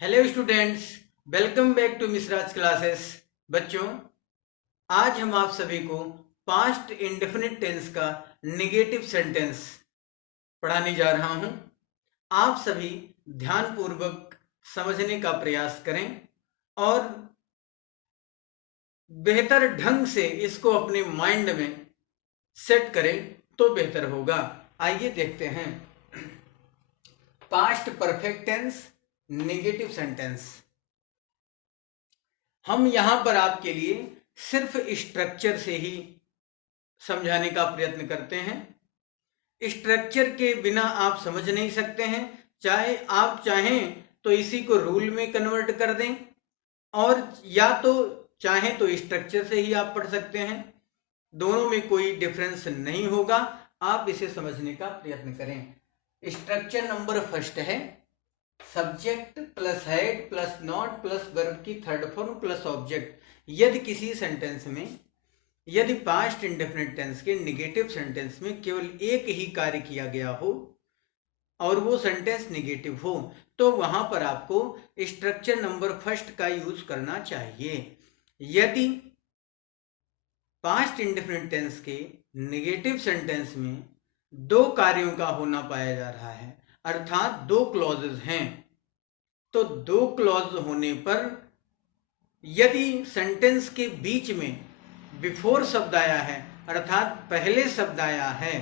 Hello students, welcome back to Misraj classes. बच्चों, आज हम आप सभी को पास्ट इंडेफिनिट टेंस का नेगेटिव सेंटेंस पढ़ाने जा रहा हूं। आप सभी ध्यानपूर्वक समझने का प्रयास करें और बेहतर ढंग से इसको अपने माइंड में सेट करें तो बेहतर होगा। आइए देखते हैं past perfect tense negative sentence. हम यहां पर आपके लिए सिर्फ स्ट्रक्चर से ही समझाने का प्रयत्न करते हैं। स्ट्रक्चर के बिना आप समझ नहीं सकते हैं। चाहे आप चाहें तो इसी को रूल में कन्वर्ट कर दें, और या तो चाहें तो स्ट्रक्चर से ही आप पढ़ सकते हैं। दोनों में कोई डिफरेंस नहीं होगा। आप इसे समझने का प्रयत्न करें। स्ट्रक्चर नंबर फर्स्ट है subject plus had plus not plus verb की थर्ड फॉर्म प्लस ऑब्जेक्ट। यदि किसी सेंटेंस में, यदि पास्ट इंडेफिनिट टेंस के नेगेटिव सेंटेंस में केवल एक ही कार्य किया गया हो और वो सेंटेंस नेगेटिव हो, तो वहां पर आपको स्ट्रक्चर नंबर फर्स्ट का यूज करना चाहिए। यदि पास्ट इंडेफिनिट टेंस के नेगेटिव सेंटेंस में दो कार्यों का होना पाया जा रहा है, अर्थात दो क्लॉजेज हैं, तो दो क्लॉज होने पर यदि सेंटेंस के बीच में बिफोर शब्द आया है, अर्थात पहले शब्द आया है,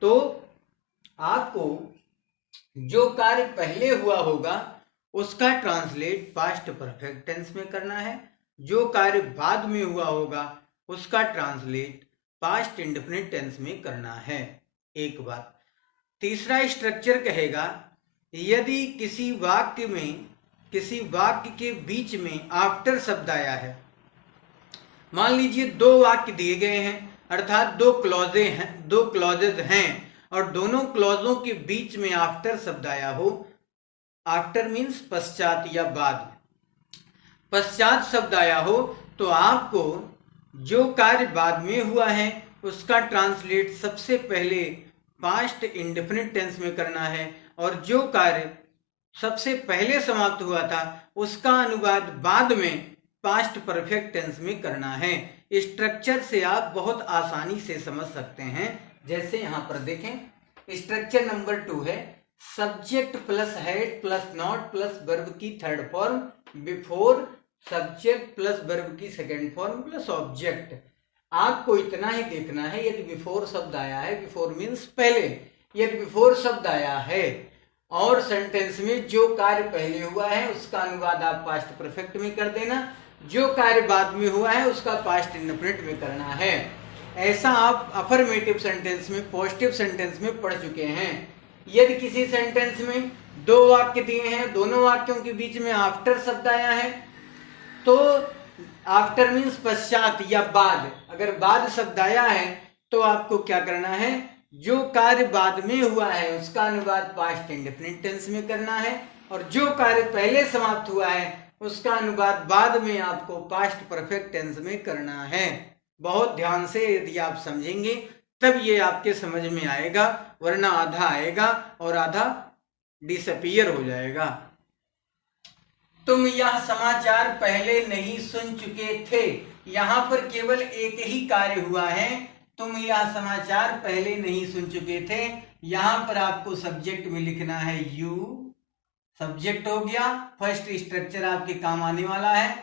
तो आपको जो कार्य पहले हुआ होगा उसका ट्रांसलेट पास्ट परफेक्ट टेंस में करना है। जो कार्य बाद में हुआ होगा उसका ट्रांसलेट पास्ट इंडेफिनिट टेंस में करना है। एक बात। तीसरा स्ट्रक्चर कहेगा, यदि किसी वाक्य के बीच में आफ्टर शब्द आया है, मान लीजिए दो वाक्य दिए गए हैं, अर्थात दो क्लॉजेज हैं और दोनों क्लॉजों के बीच में आफ्टर शब्द आया हो। आफ्टर मीन्स पश्चात या बाद, पश्चात शब्द आया हो, तो आपको जो कार्य बाद में हुआ है उसका ट्रांसलेट सबसे पहले पास्ट इंडेफिनिट टेंस में करना है, और जो कार्य सबसे पहले समाप्त हुआ था उसका अनुवाद बाद में पास्ट परफेक्ट टेंस में करना है। स्ट्रक्चर से आप बहुत आसानी से समझ सकते हैं। जैसे यहां पर देखें, स्ट्रक्चर नंबर 2 है subject plus had plus not plus verb की third form before subject plus verb की सेकेंड फॉर्म प्लस ऑब्जेक्ट। आपको इतना ही देखना है, यदि बिफोर शब्द आया है, बिफोर मीन्स पहले, यदि बिफोर शब्द आया है और सेंटेंस में जो कार्य पहले हुआ है उसका अनुवाद आप पास्ट परफेक्ट में कर देना, जो कार्य बाद में हुआ है उसका पास्ट इंडेफिनिट में करना है। ऐसा आप अफर्मेटिव सेंटेंस में, पॉजिटिव सेंटेंस में पढ़ चुके हैं। यदि किसी सेंटेंस में दो वाक्य दिए हैं, दोनों वाक्यों के बीच में आफ्टर शब्द आया है, तो आफ्टर मीन्स पश्चात या बाद, अगर बाद शब्द आया है तो आपको क्या करना है, जो कार्य बाद में हुआ है उसका अनुवाद पास्ट इंडेफिनिट टेंस में करना है, और जो कार्य पहले समाप्त हुआ है उसका अनुवाद बाद में आपको पास्ट परफेक्ट टेंस में करना है। बहुत ध्यान से यदि आप समझेंगे तब ये आपके समझ में आएगा, वरना आधा आएगा और आधा डिसअपियर हो जाएगा। तुम यह समाचार पहले नहीं सुन चुके थे, यहां पर केवल एक ही कार्य हुआ है, तुम यह समाचार पहले नहीं सुन चुके थे। यहां पर आपको सब्जेक्ट में लिखना है यू, सब्जेक्ट हो गया, फर्स्ट स्ट्रक्चर आपके काम आने वाला है।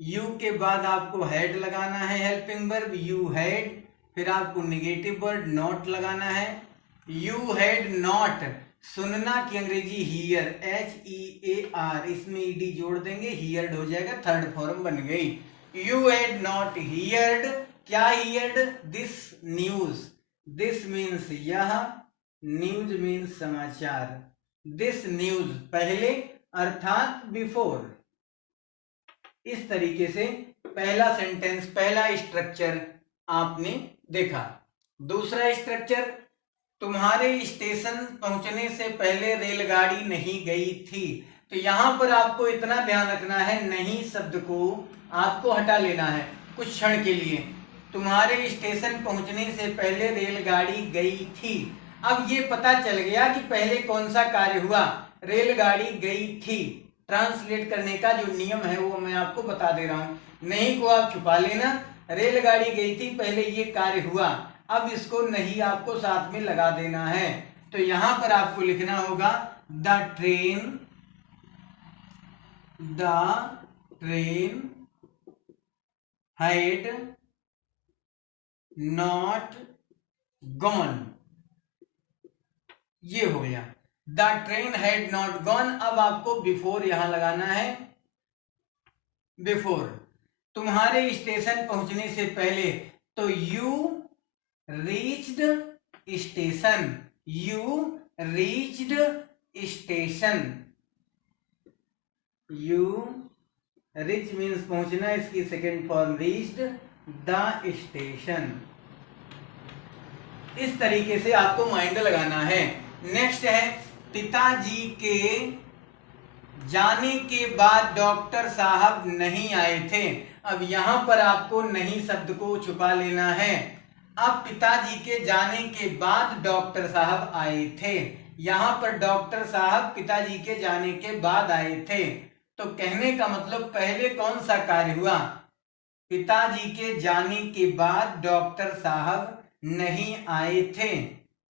यू के बाद आपको हेड लगाना है, हेल्पिंग वर्ब यू हेड, फिर आपको नेगेटिव वर्ड नॉट लगाना है। यू हैड नॉट, सुनना की अंग्रेजी हियर, HEAR, इसमें ईडी जोड़ देंगे, हियर्ड हो जाएगा, थर्ड फॉर्म बन गई। यू हैड नॉट हियर्ड, क्या heard, this news, this means यह, न्यूज मीन्स समाचार, दिस न्यूज पहले अर्थात बिफोर। इस तरीके से पहला सेंटेंस, पहला स्ट्रक्चर आपने देखा। दूसरा स्ट्रक्चर, तुम्हारे स्टेशन पहुंचने से पहले रेलगाड़ी नहीं गई थी। तो यहां पर आपको इतना ध्यान रखना है, नहीं शब्द को आपको हटा लेना है कुछ क्षण के लिए। तुम्हारे स्टेशन पहुंचने से पहले रेलगाड़ी गई थी, अब ये पता चल गया कि पहले कौन सा कार्य हुआ, रेलगाड़ी गई थी। ट्रांसलेट करने का जो नियम है वो मैं आपको बता दे रहा हूं, नहीं को आप छुपा लेना। रेलगाड़ी गई थी, पहले ये कार्य हुआ, अब इसको नहीं आपको साथ में लगा देना है। तो यहां पर आपको लिखना होगा the train had not gone, ये हो गया। The train had not gone. अब आपको बिफोर यहां लगाना है, बिफोर तुम्हारे स्टेशन पहुंचने से पहले। तो you reached station, you reached station, you reach means पहुंचना, इसकी second form reached the station. इस तरीके से आपको माइंड लगाना है। नेक्स्ट है पिताजी के जाने के बाद डॉक्टर साहब नहीं आए थे। अब यहां पर आपको नहीं शब्द को छुपा लेना है। अब पिताजी के जाने के बाद डॉक्टर साहब आए थे, यहां पर डॉक्टर साहब पिताजी के जाने के बाद आए थे। तो कहने का मतलब पहले कौन सा कार्य हुआ, पिताजी के जाने के बाद डॉक्टर साहब नहीं आए थे।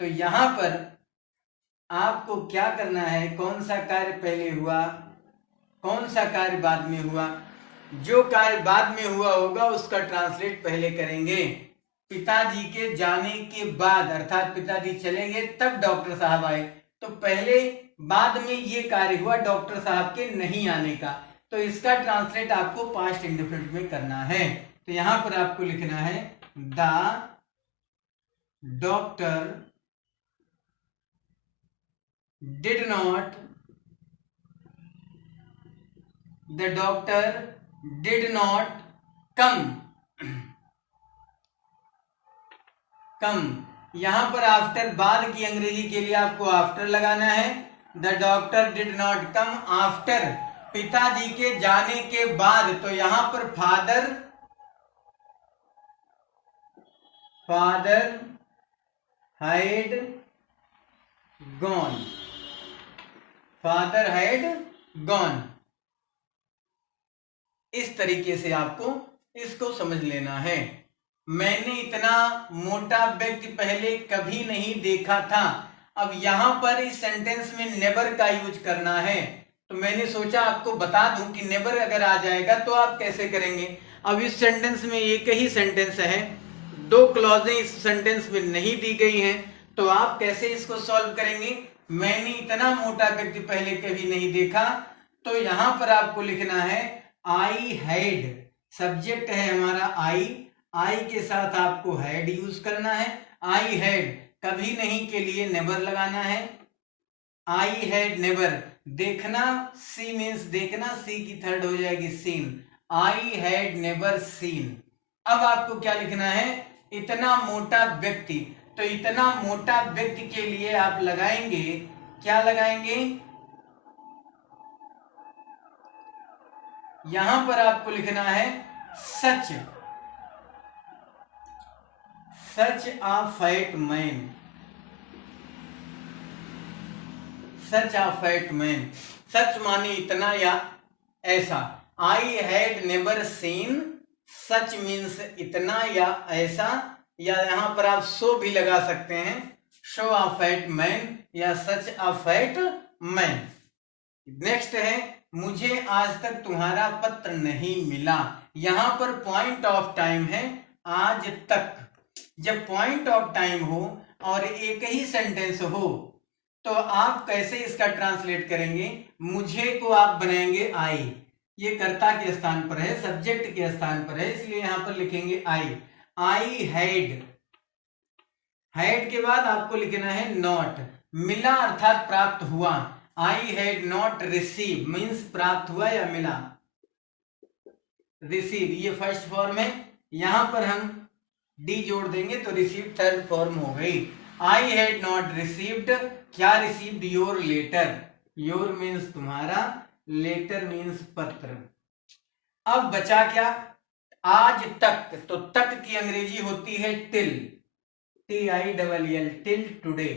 तो यहां पर आपको क्या करना है, कौन सा कार्य पहले हुआ, कौन सा कार्य बाद में हुआ। जो कार्य बाद में हुआ होगा उसका ट्रांसलेट पहले करेंगे। पिताजी के जाने के बाद अर्थात पिताजी चले गए तब डॉक्टर साहब आए, तो पहले बाद में ये कार्य हुआ डॉक्टर साहब के नहीं आने का, तो इसका ट्रांसलेट आपको पास्ट इंडेफिनिट में करना है। तो यहां पर आपको लिखना है the doctor did not, the doctor did not come, come. यहां पर आफ्टर बाद की अंग्रेजी के लिए आपको आफ्टर लगाना है। The doctor did not come after, पिताजी के जाने के बाद। तो यहां पर father had gone, father had gone. इस तरीके से आपको इसको समझ लेना है। मैंने इतना मोटा व्यक्ति पहले कभी नहीं देखा था। अब यहां पर इस सेंटेंस में नेवर का यूज करना है, तो मैंने सोचा आपको बता दूं कि नेवर अगर आ जाएगा तो आप कैसे करेंगे। अब इस सेंटेंस में एक ही सेंटेंस है, दो क्लॉजें इस सेंटेंस में नहीं दी गई हैं, तो आप कैसे इसको सॉल्व करेंगे। मैंने इतना मोटा व्यक्ति पहले कभी नहीं देखा, तो यहां पर आपको लिखना है आई हैड, सब्जेक्ट है हमारा आई के साथ आपको हैड यूज करना है। आई हैड कभी नहीं के लिए नेवर लगाना है। आई हैड नेवर, देखना सी मीन्स देखना, सी की थर्ड हो जाएगी seen, I had never seen. अब आपको क्या लिखना है, इतना मोटा व्यक्ति। तो इतना मोटा व्यक्ति के लिए आप लगाएंगे, क्या लगाएंगे, यहां पर आपको लिखना है सच आ फैट मैन, सच आ फैट मैन। सच माने इतना या ऐसा। आई had never scene, such means इतना या ऐसा, या यहां पर आप सो भी लगा सकते हैं, शो आ फैट मैन या सच आ फैट मैन। नेक्स्ट है मुझे आज तक तुम्हारा पत्र नहीं मिला। यहां पर पॉइंट ऑफ टाइम है आज तक। जब पॉइंट ऑफ टाइम हो और एक ही सेंटेंस हो तो आप कैसे इसका ट्रांसलेट करेंगे, मुझे को आप बनाएंगे आई, ये कर्ता के स्थान पर है, सब्जेक्ट के स्थान पर है, इसलिए यहां पर लिखेंगे आई हैड, हैड के बाद आपको लिखना है नॉट, मिला अर्थात प्राप्त हुआ। आई हैड नॉट रिसीव मीन्स प्राप्त हुआ या मिला, रिसीव ये फर्स्ट फॉर्म है, यहां पर हम डी जोड़ देंगे तो रिसीव थर्ड फॉर्म हो गई। आई हैड नॉट रिसीव्ड, क्या received, your letter, your means तुम्हारा, लेटर मीन्स पत्र। अब बचा क्या, आज तक, तो तक की अंग्रेजी होती है till, TILL, till today.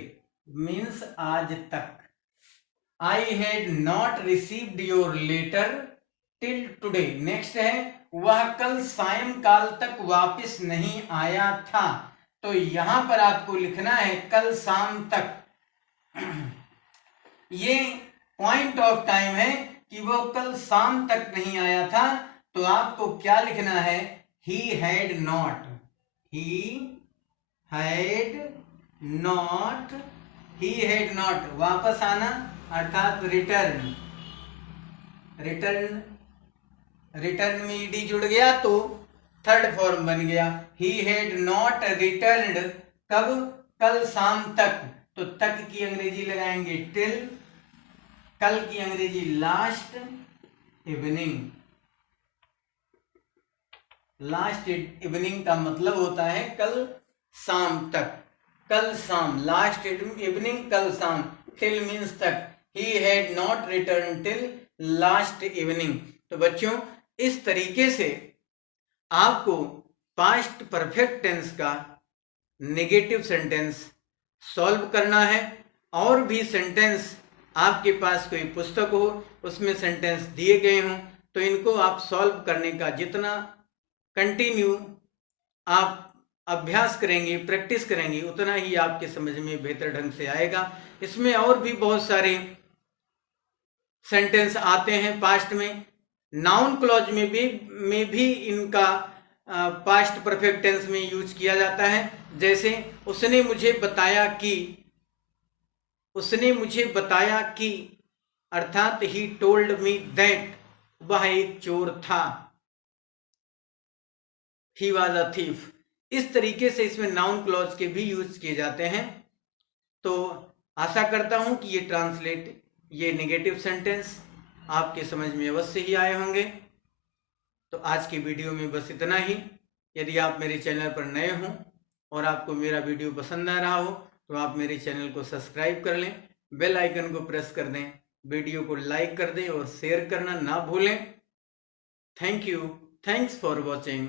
Means आज तक। I had not received your letter till today. Next है वह कल सायंकाल तक वापस नहीं आया था। तो यहां पर आपको लिखना है कल शाम तक। ये पॉइंट ऑफ टाइम है कि वो कल शाम तक नहीं आया था। तो आपको क्या लिखना है, he had not, he had not, he had not वापस आना अर्थात रिटर्न। रिटर्न, रिटर्न में ईडी जुड़ गया तो थर्ड फॉर्म बन गया। ही हैड नॉट रिटर्न्ड, कब, कल शाम तक। तो तक की अंग्रेजी लगाएंगे टिल, कल की अंग्रेजी लास्ट इवनिंग। लास्ट इवनिंग का मतलब होता है कल शाम तक, कल शाम, लास्ट इवनिंग कल शाम, टिल मीन्स तक। He had not return till last evening. तो बच्चों इस तरीके से आपको पास्ट परफेक्ट टेंस का नेगेटिव सेंटेंस सॉल्व करना है। और भी सेंटेंस आपके पास कोई पुस्तक हो उसमें सेंटेंस दिए गए हों तो इनको आप सॉल्व करने का जितना कंटिन्यू आप अभ्यास करेंगे, प्रैक्टिस करेंगे, उतना ही आपके समझ में बेहतर ढंग से आएगा। इसमें और भी बहुत सारे सेंटेंस आते हैं पास्ट में। नाउन क्लॉज में भी इनका पास्ट परफेक्ट टेंस में यूज किया जाता है। जैसे उसने मुझे बताया कि, उसने मुझे बताया कि अर्थात ही टोल्ड मी दैट, वह एक चोर था, ही वॉज अ थीफ। इस तरीके से इसमें नाउन क्लॉज के भी यूज किए जाते हैं। तो आशा करता हूं कि ये ट्रांसलेट, ये नेगेटिव सेंटेंस आपके समझ में अवश्य ही आए होंगे। तो आज की वीडियो में बस इतना ही। यदि आप मेरे चैनल पर नए हों और आपको मेरा वीडियो पसंद आ रहा हो तो आप मेरे चैनल को सब्सक्राइब कर लें, बेल आइकन को प्रेस कर दें, वीडियो को लाइक कर दें और शेयर करना ना भूलें। Thank you, thanks for watching.